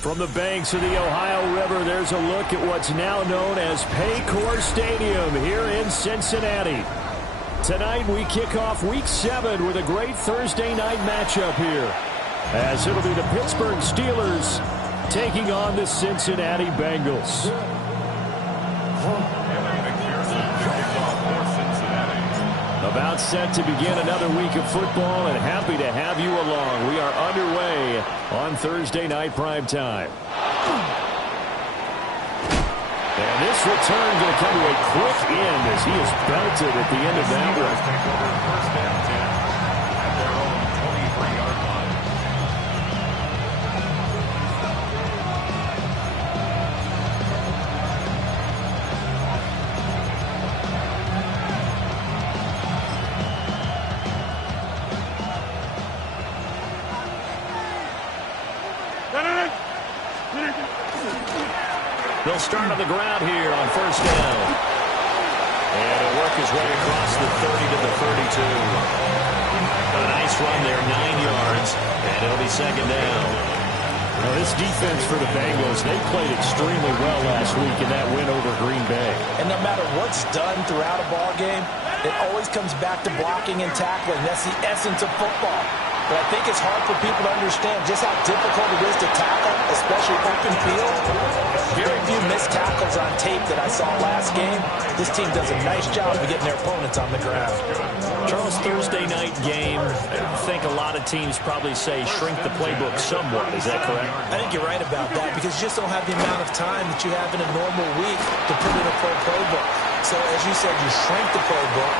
From the banks of the Ohio River, there's a look at what's now known as Paycor Stadium here in Cincinnati. Tonight we kick off Week 7 with a great Thursday night matchup here, as it'll be the Pittsburgh Steelers taking on the Cincinnati Bengals. About set to begin another week of football, and happy to have you along. We are underway on Thursday night primetime. And this return going to come to a quick end as he is belted at the end of that one. Take over first down 10 at their own 23-yard line. They'll start on the ground here on first down. And he'll work his way across the 30 to the 32. A nice run there, 9 yards, and it'll be second down. Now, this defense for the Bengals, they played extremely well last week in that win over Green Bay. And no matter what's done throughout a ball game, it always comes back to blocking and tackling. That's the essence of football. But I think it's hard for people to understand just how difficult it is to tackle, especially open field. Very few missed tackles on tape that I saw last game. This team does a nice job of getting their opponents on the ground. Charles, Thursday night game, I think a lot of teams probably say shrink the playbook somewhat. Is that correct? I think you're right about that because you just don't have the amount of time that you have in a normal week to put in a full playbook. So, as you said, you shrink the playbook,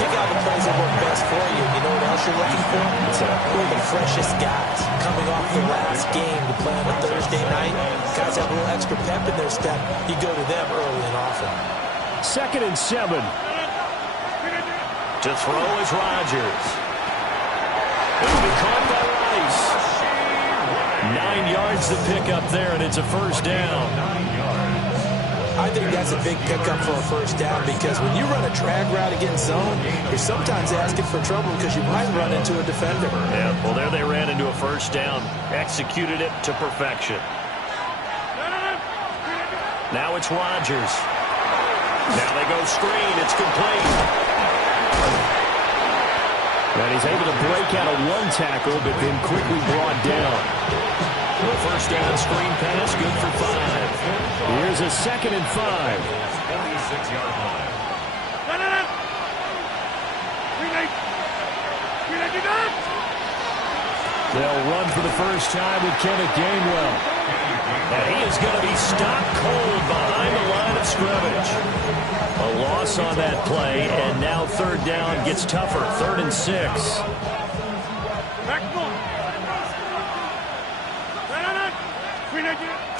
pick out the plays that work best for you. You know what else you're looking for? Who are the freshest guys coming off the last game to play on a Thursday night? Guys have a little extra pep in their step. You go to them early and often. 2nd and 7. To throw is Rodgers. It'll be caught by Rice. 9 yards to pick up there, and it's a first down. I think that's a big pickup for a first down because when you run a drag route against zone, you're sometimes asking for trouble because you might run into a defender. Yeah, well, there they ran into a first down. Executed it to perfection. Now it's Rodgers. Now they go screen. It's complete. And he's able to break out of one tackle, but then quickly brought down. The first down screen pass, good for 5. Here's a 2nd and 5. 26-yard line. They'll run for the first time with Kenneth Gainwell. And he is going to be stopped cold behind the line of scrimmage. A loss on that play, and now third down gets tougher. 3rd and 6.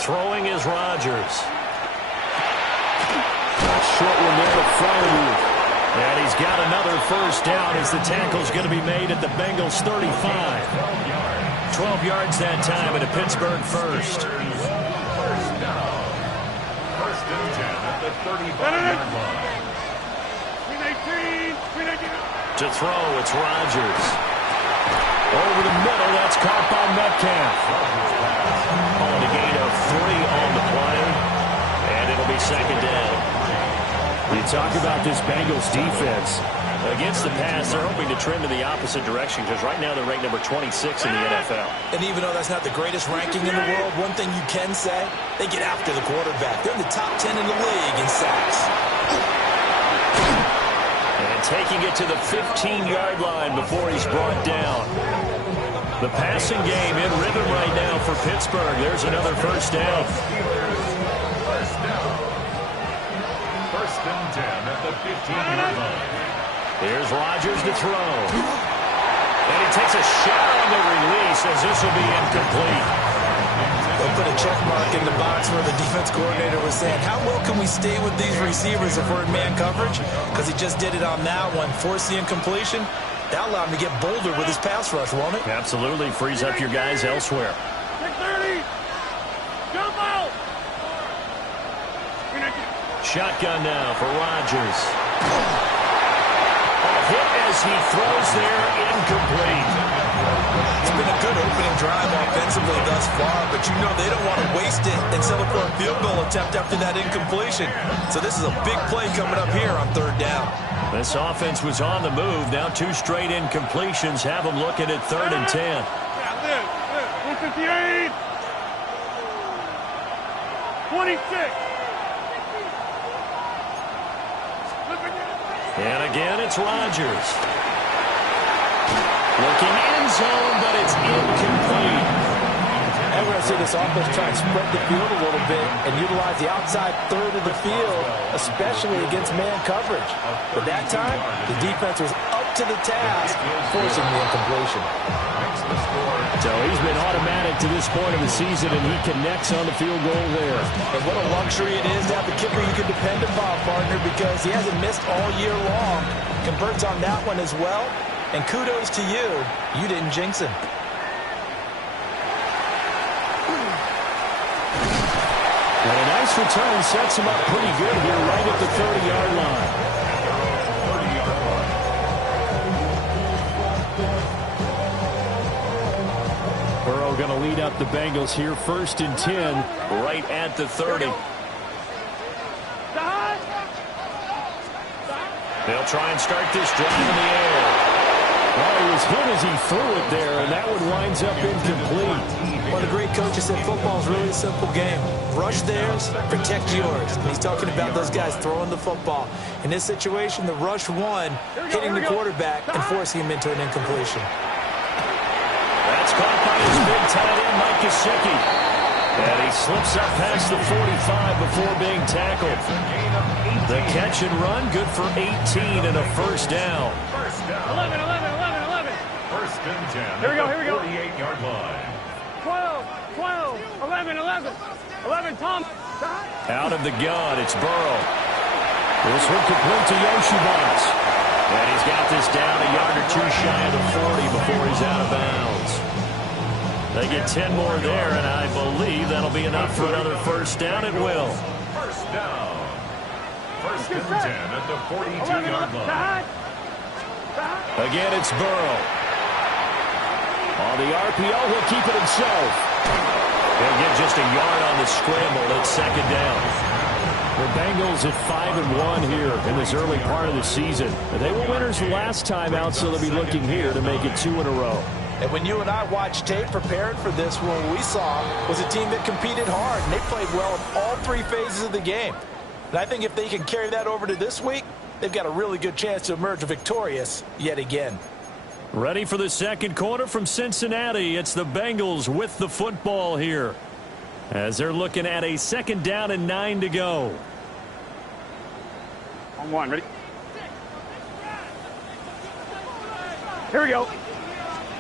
Throwing is Rodgers. Short one there to Freiermuth. And he's got another first down as the tackle's going to be made at the Bengals 35. 12 yards that time, and a Pittsburgh first. First down. 1st and 10 at the 35-yard line. To throw, it's Rodgers. Over the middle, that's caught by Metcalf. On a gain of 3 on the play, and it'll be second down. You talk about this Bengals defense. Against the pass, they're hoping to trend in the opposite direction because right now they're ranked number 26 in the NFL. And even though that's not the greatest ranking in the world, one thing you can say, they get after the quarterback. They're in the top 10 in the league in sacks. And taking it to the 15-yard line before he's brought down. The passing game in rhythm right now for Pittsburgh. There's another first down. First down. 1st and 10 at the 15-yard line. Here's Rodgers to throw. And he takes a shot on the release as this will be incomplete. They'll put a check mark in the box where the defense coordinator was saying, how well can we stay with these receivers if we're in man coverage? Because he just did it on that one. Force the incompletion. That allowed him to get bolder with his pass rush, won't it? Absolutely. Frees up your guys elsewhere. 30. Jump out. Shotgun now for Rodgers. A hit as he throws there, incomplete. It's been a good opening drive offensively thus far, but you know they don't want to waste it and settle for a field goal attempt after that incompletion. So this is a big play coming up here on third down. This offense was on the move. Now 2 straight incompletions have them looking at 3rd and 10. 158. 26. And again, it's Rodgers. Looking end zone, but it's incomplete. And we're going to see this offense try and spread the field a little bit and utilize the outside third of the field, especially against man coverage. But that time, the defense was up to the task, forcing the incompletion. So he's been automatic to this point of the season, and he connects on the field goal there. And what a luxury it is to have a kicker you can depend upon, partner, because he hasn't missed all year long. Converts on that one as well. And kudos to you. You didn't jinx him. And a nice return sets him up pretty good here right at the 30-yard line. Burrow going to lead up the Bengals here, 1st and 10, right at the 30. They'll try and start this drive in the air. Well, he was hit as he threw it there, and that one winds up incomplete. One of the great coaches said football is really a simple game. Rush theirs, protect yours. And he's talking about those guys throwing the football. In this situation, the rush won, hitting the quarterback and forcing him into an incompletion. That's caught by his big tight end, Mike Gesicki. And he slips up past the 45 before being tackled. The catch and run, good for 18 and a 1st down. 11. 1st and 10. Here we go. 48-yard line. 12. 11. 11, Tom. Out of the gun, it's Burrow. This one complete to Yoshibas. And he's got this down a yard or 2 shy of the 40 before he's out of bounds. They get 10 more there, and I believe that'll be enough for another 1st down. It will. 1st down. 1st and 10 at the 42-yard line. Again, it's Burrow. On the RPO, he'll keep it himself. He'll get just a yard on the scramble. It's 2nd down. The Bengals at 5-1 here in this early part of the season. They were winners the last time out, so they'll be looking here to make it 2 in a row. And when you and I watched tape preparing for this one, what we saw was a team that competed hard, and they played well in all 3 phases of the game. And I think if they can carry that over to this week, they've got a really good chance to emerge victorious yet again. Ready for the 2nd quarter from Cincinnati. It's the Bengals with the football here, as they're looking at a 2nd down and 9 to go. On 1, ready? Here we go.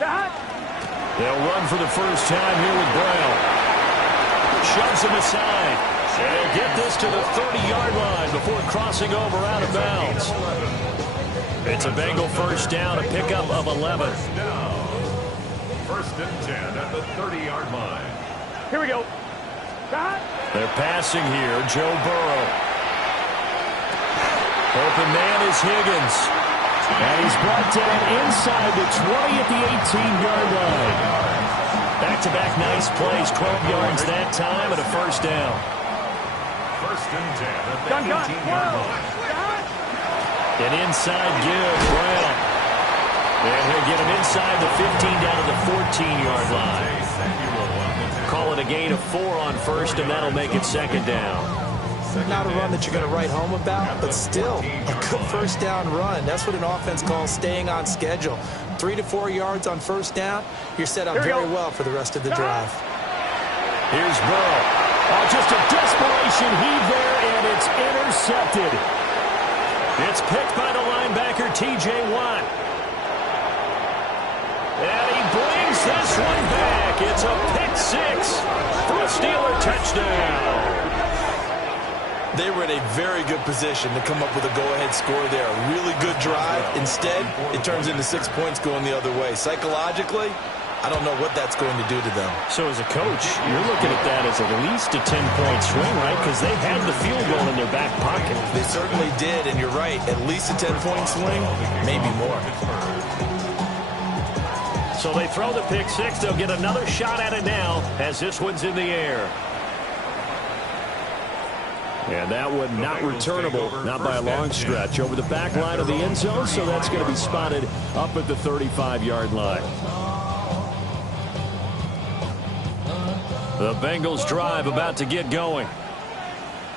They'll run for the 1st time here with Brown. Shoves him aside. They'll get this to the 30-yard line before crossing over out of bounds. It's a Bengal 1st down, a pickup of 11. 1st and 10 at the 30-yard line. Here we go. They're passing here, Joe Burrow. Open man is Higgins. And he's brought down inside the 20 at the 18-yard line. Back-to-back nice plays, 12 yards that time and a 1st down. 1st and 10 at the 18-yard line. An inside give, Brown. And he'll get him inside the 15 down to the 14-yard line. Call it a gain of 4 on 1st, and that'll make it 2nd down. Not a run that you're going to write home about, but still a good 1st down run. That's what an offense calls staying on schedule. 3 to 4 yards on 1st down. You're set up very well for the rest of the drive. Here's Burrow. Oh, just a desperation heave there, and it's intercepted. It's picked by the linebacker, TJ Watt. And he brings this one back. It's a pick 6 for a Steeler touchdown. They were in a very good position to come up with a go-ahead score there. A really good drive. Instead, it turns into 6 points going the other way. Psychologically, I don't know what that's going to do to them. So as a coach, you're looking at that as at least a 10-point swing, right? Because they had the field goal in their back pocket. They certainly did, and you're right. At least a 10-point swing, maybe more. So they throw the pick six. They'll get another shot at it now as this one's in the air. And that one not returnable, not by a long stretch, over the back line of the end zone, so that's going to be spotted up at the 35-yard line. The Bengals drive about to get going.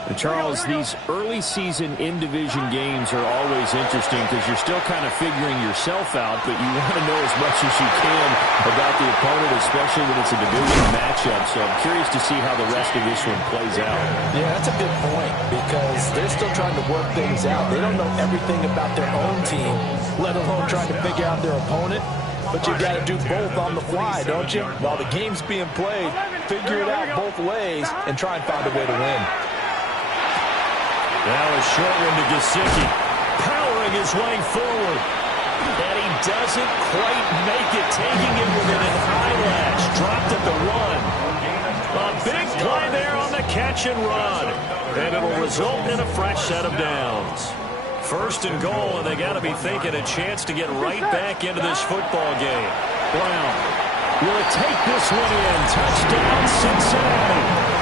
And Charles, these early season in-division games are always interesting because you're still kind of figuring yourself out, but you want to know as much as you can about the opponent, especially when it's a division matchup. So I'm curious to see how the rest of this one plays out. Yeah, that's a good point because they're still trying to work things out. They don't know everything about their own team, let alone trying to figure out their opponent. But you got to do both on the fly, don't you? While the game's being played, figure it out both ways and try and find a way to win. Now a short one to Gesicki, powering his way forward. And he doesn't quite make it, taking it within an eyelash. Dropped at the one. A big play there on the catch and run. And it'll result in a fresh set of downs. First and goal, and they got to be thinking a chance to get right back into this football game. Brown will take this one in. Touchdown, Cincinnati.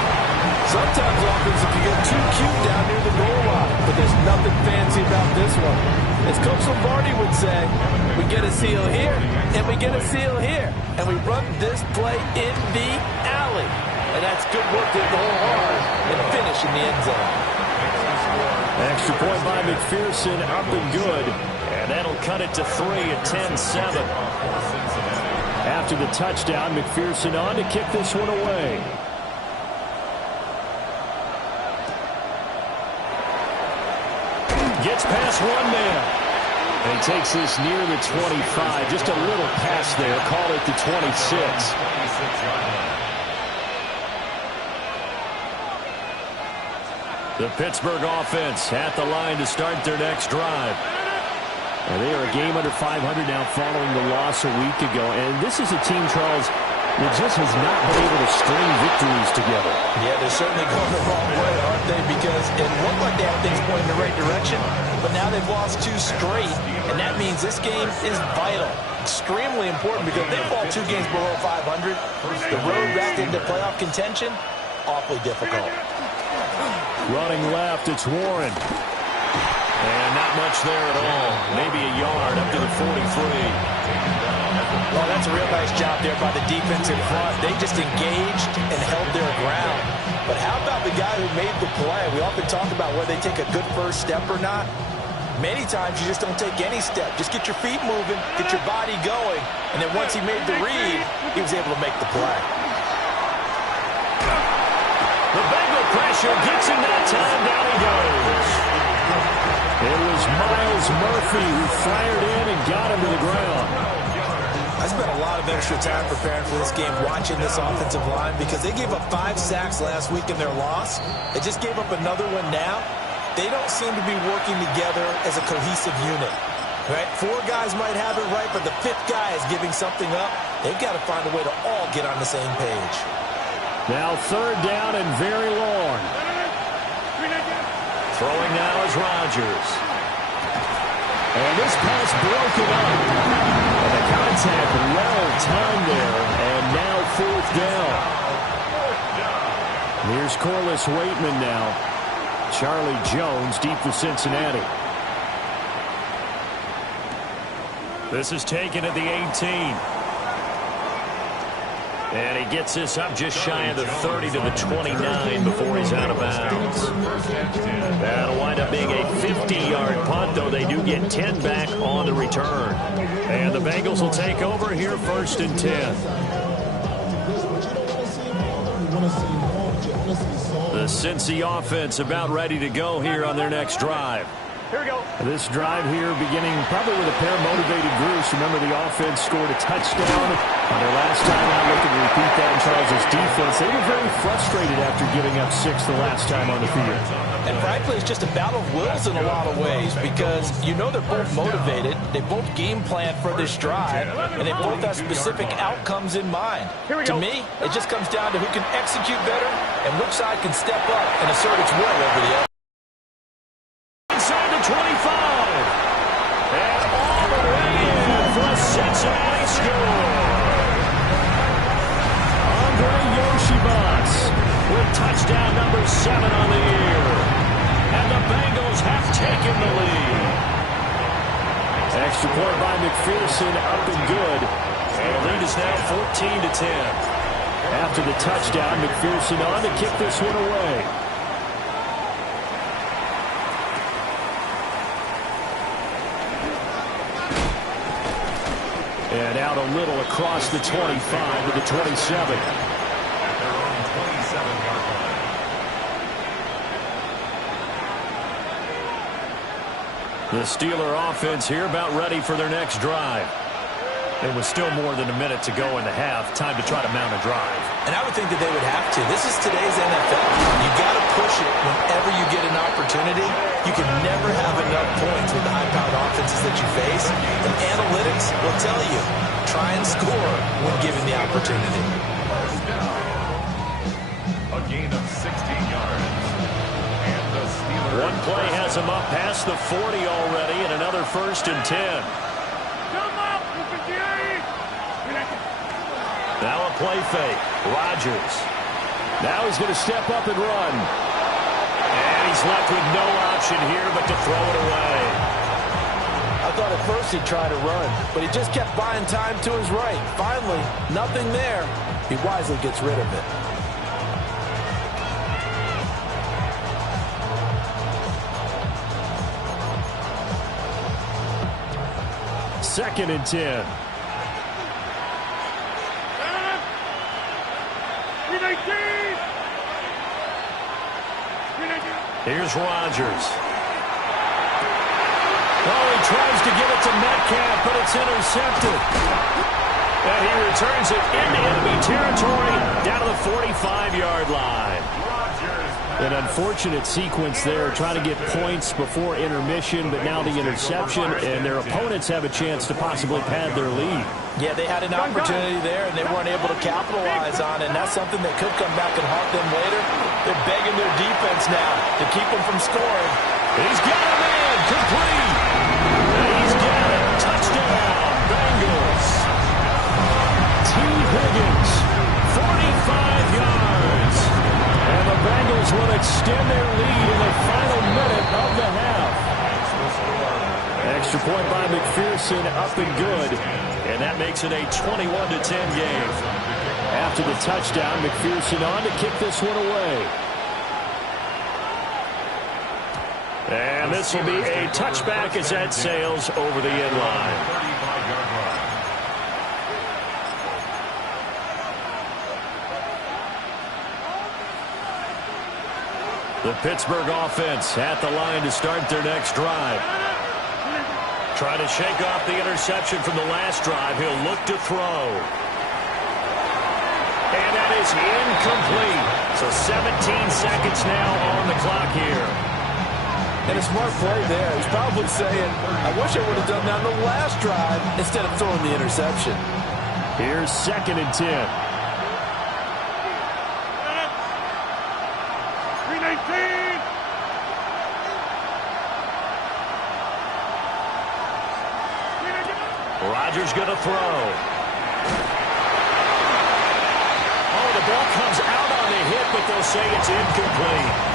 Sometimes offenses can get too cute down near the goal line, but there's nothing fancy about this one. As Coach Lombardi would say, we get a seal here, and we get a seal here, and we run this play in the alley. And that's good work to hit the hole hard and finish in the end zone. Extra point by McPherson, up and good. And that'll cut it to 3 at 10-7. After the touchdown, McPherson on to kick this one away. Gets past one man. And he takes this near the 25. Just a little pass there. Call it the 26. The Pittsburgh offense at the line to start their next drive. And they are a game under 500 now following the loss a week ago. And this is a team, Charles, that just has not been able to string victories together. Yeah, they're certainly going the wrong way, aren't they? Because it looked like they had things pointing in the right direction, but now they've lost 2 straight, and that means this game is vital. Extremely important because they fall 2 games below 500. The road back into playoff contention, awfully difficult. Running left, it's Warren. And not much there at all. Maybe a yard up to the 43. Well, that's a real nice job there by the defense in front. They just engaged and held their ground. But how about the guy who made the play? We often talk about whether they take a good first step or not. Many times you just don't take any step. Just get your feet moving, get your body going, and then once he made the read, he was able to make the play. The Bengal pressure gets him that time. Down he goes. It was Miles Murphy who fired in and got him to the ground. I spent a lot of extra time preparing for this game, watching this offensive line, because they gave up 5 sacks last week in their loss. They just gave up another one now. They don't seem to be working together as a cohesive unit. Right? 4 guys might have it right, but the 5th guy is giving something up. They've got to find a way to all get on the same page. Now 3rd down and very long. Throwing now is Rodgers. And this pass broken up. And the contact well timed there. And now 4th down. Here's Corliss Waitman now. Charlie Jones deep for Cincinnati. This is taken at the 18. And he gets this up just shy of the 30 to the 29 before he's out of bounds. That'll wind up being a 50-yard punt, though they do get 10 back on the return. And the Bengals will take over here 1st and 10. The Cincy offense about ready to go here on their next drive. Here we go. This drive here beginning probably with a pair of motivated groups. Remember, the offense scored a touchdown on their last time out. Looking to repeat that in Charles' defense. They were very frustrated after giving up 6 the last time on the field. And frankly, it's just a battle of wills in a lot of ways because you know they're both motivated. They both game plan for this drive, and they both have specific outcomes in mind. To me, it just comes down to who can execute better and which side can step up and assert its will over the other. Inside the 25. And all the way in for a Cincinnati score. With touchdown number 7 on the year. And the Bengals have taken the lead. Extra point by McPherson, up and good. And the lead is now 14-10. After the touchdown, McPherson on to kick this one away. And out a little across the 25 to the 27. The Steeler offense here about ready for their next drive. It was still more than a minute to go in the half. Time to try to mount a drive. And I would think that they would have to. This is today's NFL. You got to push it whenever you get an opportunity. You can never have enough points with the high-powered offenses that you face. And analytics will tell you, try and score when given the opportunity. A gain of 16 yards. One play has him up past the 40 already, and another 1st and 10. Now a play fake. Rodgers. Now he's going to step up and run. And he's left with no option here but to throw it away. I thought at first he'd try to run, but he just kept buying time to his right. Finally, nothing there. He wisely gets rid of it. 2nd and 10. Here's Rodgers. Oh, he tries to give it to Metcalf, but it's intercepted. And he returns it into enemy territory down to the 45-yard line. An unfortunate sequence there, trying to get points before intermission, but now the interception, and their opponents have a chance to possibly pad their lead. Yeah, they had an opportunity there, and they weren't able to capitalize on it, and that's something that could come back and haunt them later. They're begging their defense now to keep them from scoring. He's got a man, complete. And he's got it. Touchdown, Bengals. T. Higgins, 45 yards. And the Bengals will extend their lead in the final minute of the half. Extra point by McPherson, up and good. And that makes it a 21-10 game. After the touchdown, McPherson on to kick this one away. And this will be a touchback as that sails over the end line. The Pittsburgh offense at the line to start their next drive. Trying to shake off the interception from the last drive. He'll look to throw. And that is incomplete. So 17 seconds now on the clock here. And a smart play there. He's probably saying, I wish I would have done that on the last drive instead of throwing the interception. Here's 2nd and 10. 319. Rodgers going to throw. Oh, the ball comes out on the hit, but they'll say it's incomplete.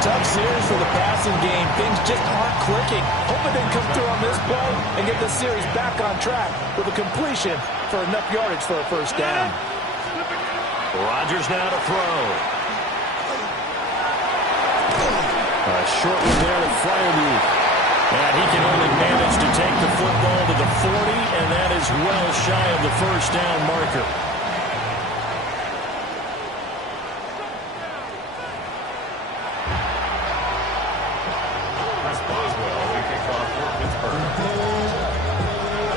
Tough series for the passing game. Things just aren't clicking. Hoping they can come through on this play and get the series back on track with a completion for enough yardage for a first down. Rodgers now to throw. A short one there to Freiermuth. And he can only manage to take the football to the 40, and that is well shy of the first down marker.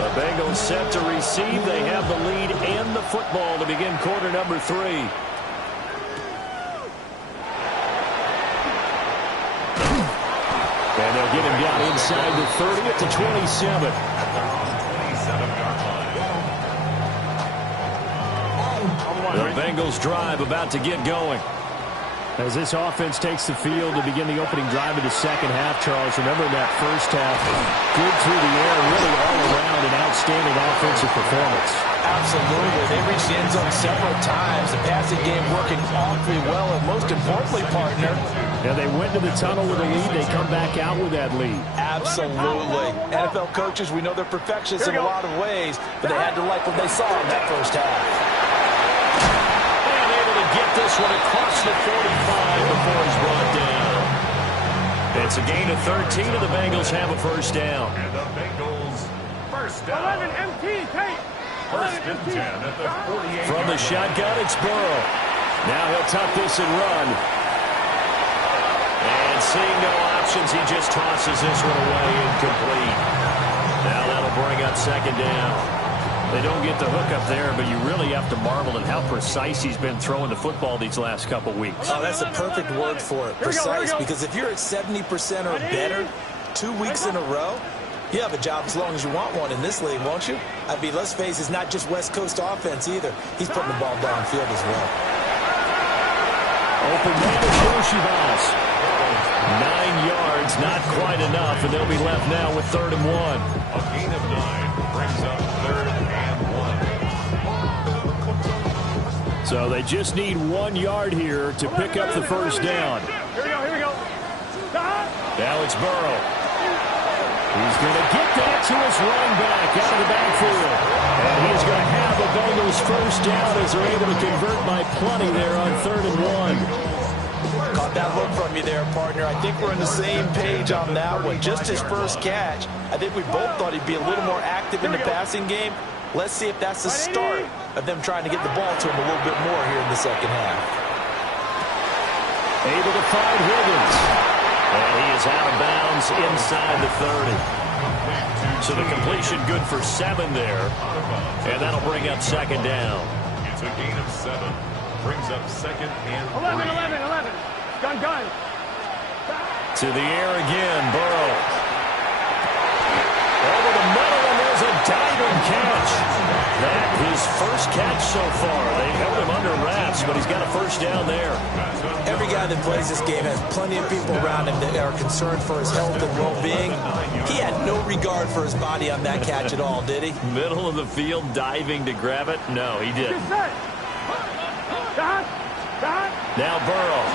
The Bengals set to receive. They have the lead and the football to begin quarter number 3. And they'll get him down inside the 30 at the 27. At their own 27-yard line. The Bengals drive about to get going. As this offense takes the field to begin the opening drive of the second half, Charles, remember in that first half, good through the air, really all around an outstanding offensive performance. Absolutely. They reached the end zone several times. The passing game working awfully well, and most importantly, partner. Yeah, they went to the tunnel with a lead. They come back out with that lead. Absolutely. NFL coaches, we know they're perfectionists in a lot of ways, but they had to like what they saw in that first half. Get this one across the 45 before he's brought down. It's a gain of 13, and the Bengals have a first down. And the Bengals first down. 11 MT, Tate. First and 10 at the 48. From the shotgun, it's Burrow. Now he'll tuck this and run. And seeing no options, he just tosses this one away incomplete. Now that'll bring up second down. They don't get the hook up there, but you really have to marvel at how precise he's been throwing the football these last couple weeks. Oh, that's a perfect word for it, precise, because if you're at 70% or better 2 weeks in a row, you have a job as long as you want one in this league, won't you? I mean, let's face it, it's not just West Coast offense either. He's putting the ball downfield as well. Open man is Yoshibas. 9 yards, not quite enough, and they'll be left now with 3rd and 1. A gain of 9 brings up 3rd and 1. So they just need 1 yard here to pick up the first down. Here we go, here we go. Now it's Burrow. He's going to get that to his running back out of the backfield. And he's going to have the Bengals first down as they're able to convert by plenty there on 3rd and 1. Caught that look from you there, partner. I think we're on the same page on that one. Just his first catch. I think we both thought he'd be a little more active in the passing game. Let's see if that's the start of them trying to get the ball to him a little bit more here in the second half. Able to find Higgins. And he is out of bounds inside the 30. So the completion good for 7 there. And that'll bring up second down. It's a gain of 7. Brings up 2nd and 3. 11. Gun. To the air again, Burrow. Over the middle, and there's a diving catch. That his first catch so far. They held him under wraps, but he's got a first down there. Every guy that plays this game has plenty of people around him that are concerned for his health and well-being. He had no regard for his body on that catch at all, did he? Middle of the field, diving to grab it? No, he didn't. Now Burrow.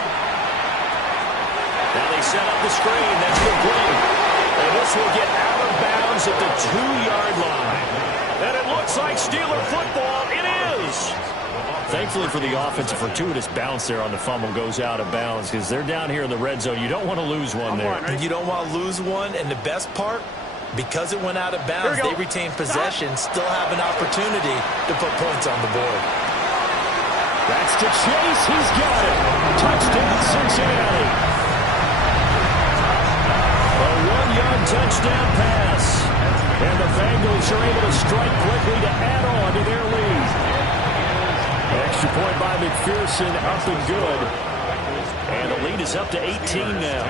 Now they set up the screen. That's complete. And this will get out of bounds at the 2-yard line. And it looks like Steeler football. It is. Thankfully for the offense, a fortuitous bounce there on the fumble goes out of bounds because they're down here in the red zone. You don't want to lose one there. You don't want to lose one, and the best part, because it went out of bounds, they retain possession, still have an opportunity to put points on the board. That's to Chase. He's got it. Touchdown, Cincinnati. A 1-yard touchdown pass. And the Bengals are able to strike quickly to add on to their lead. Extra point by McPherson, up and good. And the lead is up to 18 now.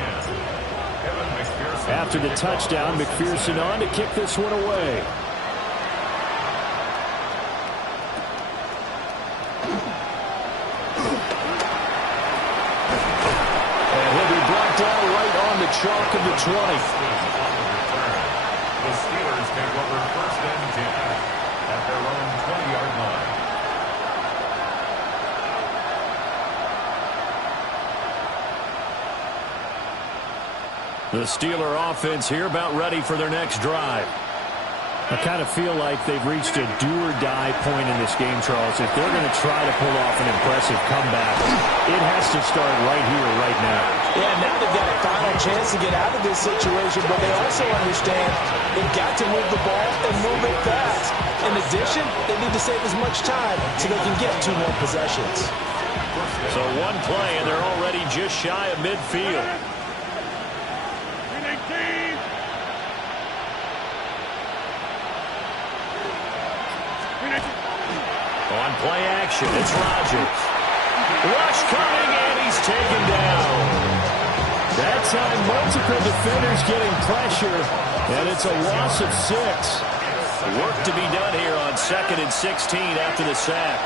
After the touchdown, McPherson on to kick this one away. And he'll be brought down right on the chalk of the 20. The Steelers take over 1st and 10 at their own 20-yard line. The Steeler offense here about ready for their next drive. I kind of feel like they've reached a do-or-die point in this game, Charles. If they're going to try to pull off an impressive comeback, it has to start right here, right now. Yeah, now they've got a final chance to get out of this situation, but they also understand they've got to move the ball and move it fast. In addition, they need to save as much time so they can get 2 more possessions. So one play, and they're already just shy of midfield. On play action, it's Rodgers. Rush coming, and he's taken down. That time, multiple defenders getting pressure, and it's a loss of 6. Work to be done here on 2nd and 16 after the sack.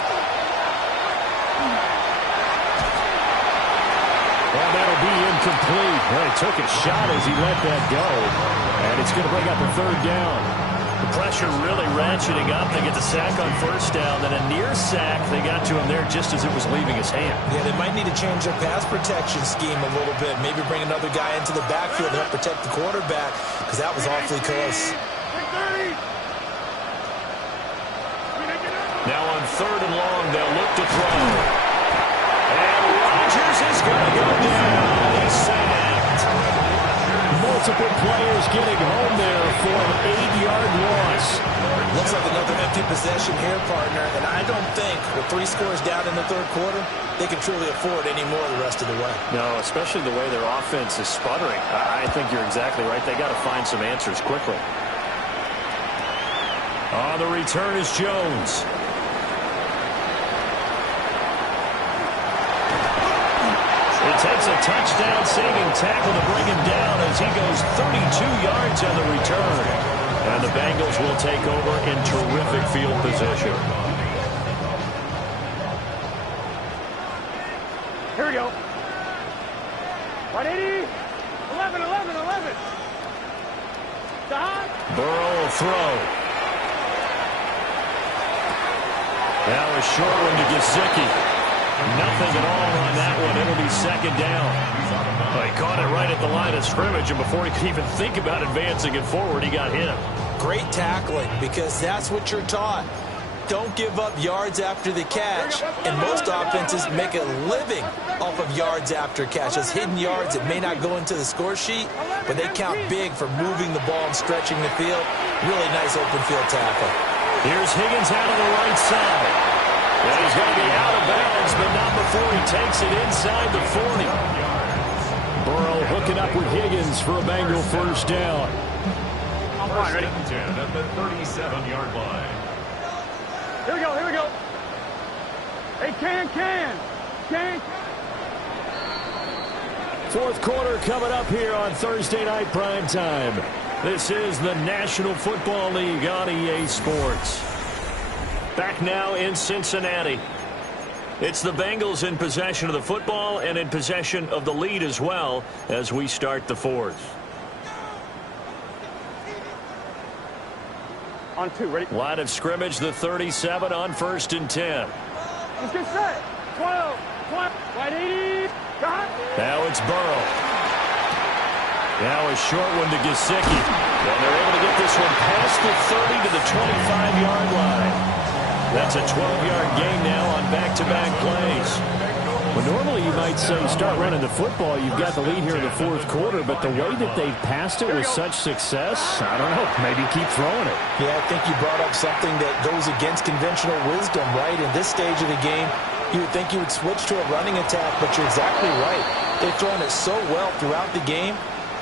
Well, that'll be incomplete. Well, he took a shot as he let that go, and it's going to bring up a 3rd down. The pressure really ratcheting up. They get the sack on 1st down, then a near sack. They got to him there just as it was leaving his hand. Yeah, they might need to change their pass protection scheme a little bit. Maybe bring another guy into the backfield to help protect the quarterback, because that was awfully close. Now on 3rd and long, they'll look to throw. And Rodgers is going to go down. He's sacked. Multiple players getting home there for an 8-yard loss. Looks like another empty possession here, partner, and I don't think with 3 scores down in the 3rd quarter, they can truly afford any more the rest of the way. No, especially the way their offense is sputtering. I think you're exactly right. They got to find some answers quickly. On the return is Jones. It takes a touchdown-saving tackle to bring him down as he goes 32 yards on the return. And the Bengals will take over in terrific field position. Here we go. 180. 11, 11, 11. Stop. Burrow will throw. Now a short one to Gesicki. Nothing at all on that one. It'll be 2nd down. Well, he caught it right at the line of scrimmage, and before he could even think about advancing it forward, he got hit. Great tackling, because that's what you're taught. Don't give up yards after the catch. And most offenses make a living off of yards after catch. Those hidden yards that may not go into the score sheet, but they count big for moving the ball and stretching the field. Really nice open field tackle. Here's Higgins out on the right side. And he's going to be out of bounds, but not before he takes it inside the 40. Burrow hooking up with Higgins for a Bengal 1st down. First and 10 at the 37-yard line. Here we go, here we go. Hey, can. 4th quarter coming up here on Thursday night primetime. This is the National Football League on EA Sports. Back now in Cincinnati. It's the Bengals in possession of the football and in possession of the lead as well as we start the 4th. On 2, ready? Line of scrimmage, the 37 on 1st and 10. Let's get set. 12, 180. Got. Now it's Burrow. Now a short one to Gesicki. And they're able to get this one past the 30 to the 25-yard line. That's a 12-yard gain now on back-to-back plays. Well, normally you might say start running the football. You've got the lead here in the 4th quarter, but the way that they've passed it with such success, I don't know, maybe keep throwing it. Yeah, I think you brought up something that goes against conventional wisdom, right? In this stage of the game, you would think you would switch to a running attack, but you're exactly right. They've thrown it so well throughout the game,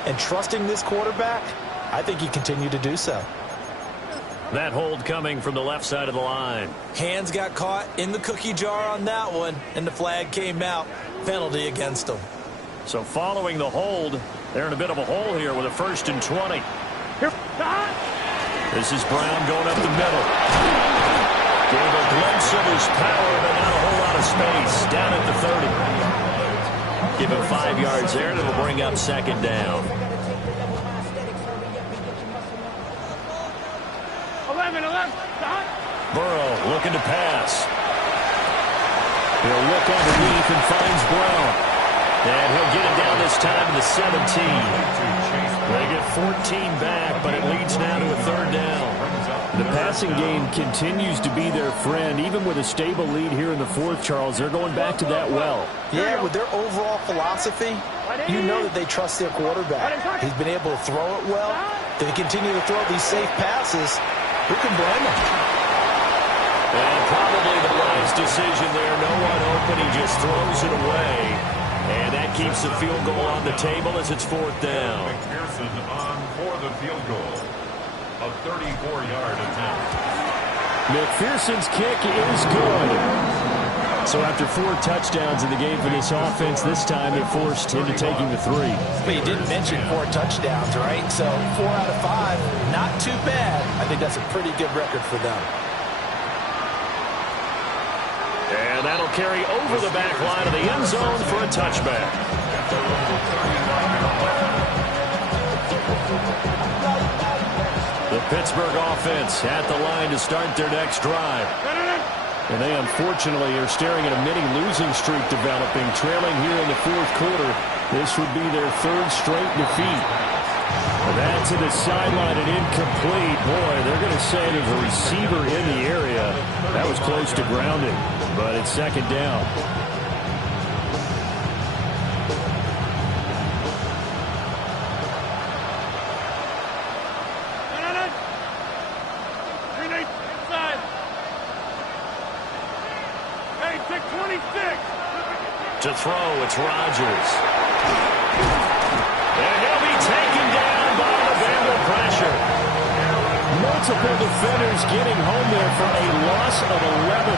and trusting this quarterback, I think you continue to do so. That hold coming from the left side of the line. Hands got caught in the cookie jar on that one, and the flag came out. Penalty against them. So following the hold, they're in a bit of a hole here with a 1st and 20. This is Brown going up the middle. Gave a glimpse of his power, but not a whole lot of space. Down at the 30. Give him 5 yards there, and it'll bring up 2nd down. 11, Burrow looking to pass. He'll look underneath and finds Brown. And he'll get it down this time to the 17. They get 14 back, but it leads now to a 3rd down. The passing game continues to be their friend. Even with a stable lead here in the 4th, Charles, they're going back to that well. Yeah, with their overall philosophy, you know that they trust their quarterback. He's been able to throw it well. They continue to throw these safe passes. Who can blame him? And probably the wise decision there. No one open. He just throws it away. And that keeps the field goal on the table as it's 4th down. McPherson on for the field goal. A 34-yard attempt. McPherson's kick is good. So after 4 touchdowns in the game for this offense, this time it forced him to taking the 3. But you didn't mention 4 touchdowns, right? So 4 out of 5, not too bad. I think that's a pretty good record for them. And that'll carry over the back line of the end zone for a touchback. The Pittsburgh offense at the line to start their next drive. And they unfortunately are staring at a mini losing streak developing, trailing here in the 4th quarter. This would be their 3rd straight defeat. And that's to the sideline and incomplete. Boy, they're going to say there's a receiver in the area. That was close to grounding, but it's 2nd down. To throw, it's Rodgers. And he'll be taken down by the Bengal pressure. Multiple defenders getting home there for a loss of 11.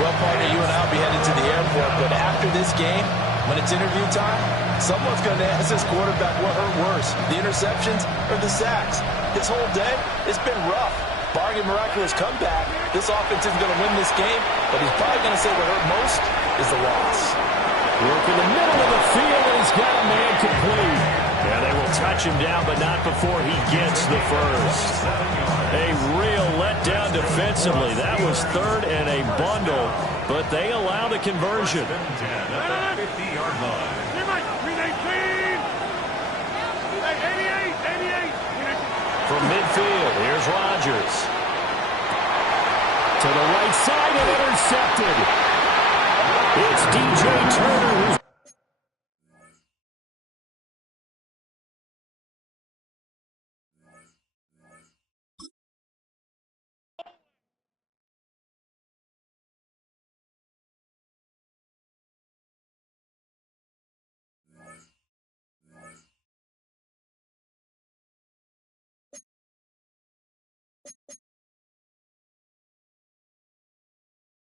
Well, partner, you and I will be headed to the airport, but after this game, when it's interview time, someone's going to ask this quarterback what hurt worse, the interceptions or the sacks. His whole day, it's been rough. Barring a miraculous comeback, this offense isn't going to win this game, but he's probably going to say what hurt most is the loss. Work in the middle of the field, and he's got a man complete. Yeah, they will touch him down, but not before he gets the first. A real letdown defensively. That was 3rd and a bundle, but they allow the conversion. 50-yard line. From midfield, here's Rodgers. To the right side and intercepted. It's DJ Turner who's